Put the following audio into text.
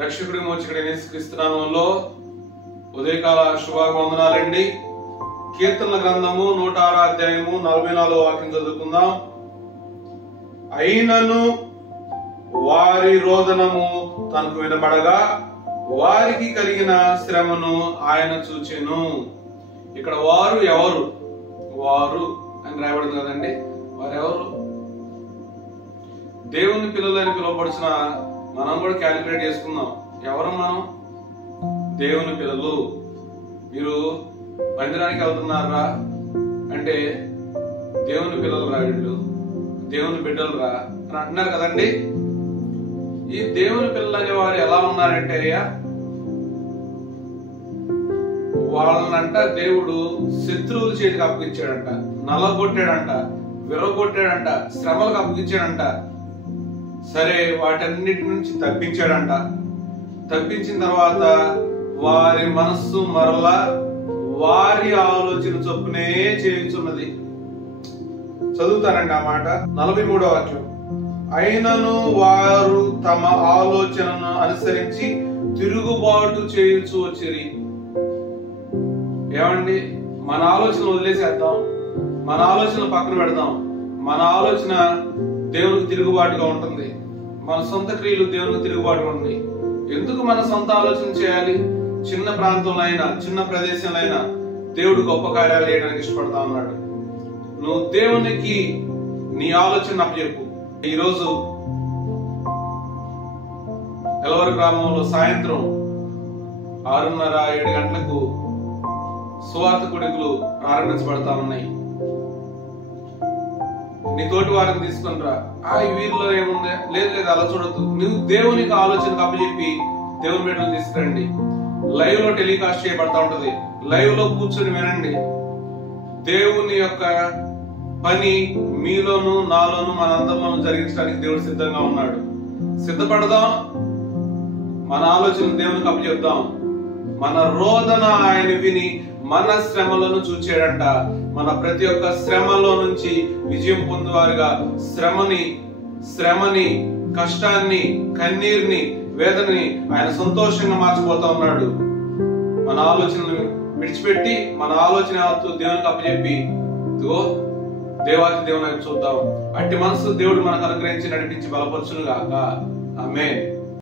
రక్షకుడి మోచకుడి యేసుక్రీస్తు నామములో ఉదయకాల శుభావందనాలండి. కీర్తనల గ్రంథము 106 అధ్యాయము 44వ వాక్యం చదువుకుందాం. అయినను వారి రోదనము తనకు వినబడగా వారికి కలిగిన శ్రమను ఆయన చూచెను. ఇక్కడ వారు ఎవరు? వారు అని రాయబడింది కదండి. వారెవరు? దేవుని పిల్లలు అని పిలువబడుచున్న మనం కూడా క్యాలిక్యులేట్ చేసుకుందాం. ఎవరు మనం? దేవుని పిల్లలు. మీరు మందిరానికి వెళ్తున్నారా అంటే దేవుని పిల్లలు రా, వీళ్ళు దేవుని బిడ్డలు రా అని అంటున్నారు కదండి. ఈ దేవుని పిల్లలు అనే వారు ఎలా ఉన్నారంటే అయ్యా, వాళ్ళనంట దేవుడు శత్రువుల చేతికి అప్పగించాడంట, నల్లగొట్టాడంట, విరగొట్టాడంట, శ్రమలకు అప్పగించాడంట. సరే, వాటన్నిటి నుంచి తప్పించాడంట. తప్పించిన తర్వాత వారి మనస్సు మరలా వారి ఆలోచన చొప్పునే చేయుచున్నది. చదువుతారండి ఆ మాట. 43వ వాక్యం. అయినను వారు తమ ఆలోచనను అనుసరించి తిరుగుబాటు చేయుచు వచ్చిరి. ఏమండి, మన ఆలోచన వదిలేసేద్దాం, మన ఆలోచన పక్కన పెడదాం. మన ఆలోచన దేవునికి తిరుగుబాటుగా ఉంటుంది. మన సొంత క్రియలు దేవునికి తిరుగుబాటుగా ఉంటాయి. ఎందుకు మన సొంత ఆలోచన చేయాలి? చిన్న ప్రాంతంలో అయినా, చిన్న ప్రదేశంలో అయినా దేవుడు గొప్ప కార్యాలు చేయడానికి ఇష్టపడతా ఉన్నాడు. నువ్వు దేవునికి నీ ఆలోచన అప్పచెప్పు. ఈరోజు ఎలవర గ్రామంలో సాయంత్రం 6:30-7 గంటలకు సువార్త కొడుకులు ప్రారంభించబడతా ఉన్నాయి. నీ తోటి వారిని తీసుకుని రా. వీరిలో ఏముంది? లేదు, అలా చూడద్దు. నువ్వు దేవునికి ఆలోచనకు అప్పచెప్పి దేవుని బిడ్డలు తీసుకురండి. లైవ్ లో టెలికాస్ట్ చేయబడతా ఉంటది. లైవ్ లో కూర్చొని వినండి. దేవుని యొక్క పని మీలోను నాలోను మనందరిలోనూ జరిగించడానికి దేవుడు సిద్ధంగా ఉన్నాడు. సిద్ధపడదాం. మన ఆలోచన దేవునికి అప్పచెప్దాం. మన రోదన ఆయన విని మన శ్రమలను చూచాడంట. మన ప్రతి ఒక్క శ్రమలో నుంచి విజయం పొందువారుగా శ్రమని కష్టాన్ని, కన్నీరుని, వేదనని ఆయన సంతోషంగా మార్చిపోతా ఉన్నాడు. మన ఆలోచనలు విడిచిపెట్టి మన ఆలోచన దేవునికి అప్పచెప్పి ఇదిగో దేవాది దేవుని చూద్దాం. అట్టి మనసు దేవుడు మనకు అనుగ్రహించి నడిపించి బలపరచును గాక. ఆమేన్.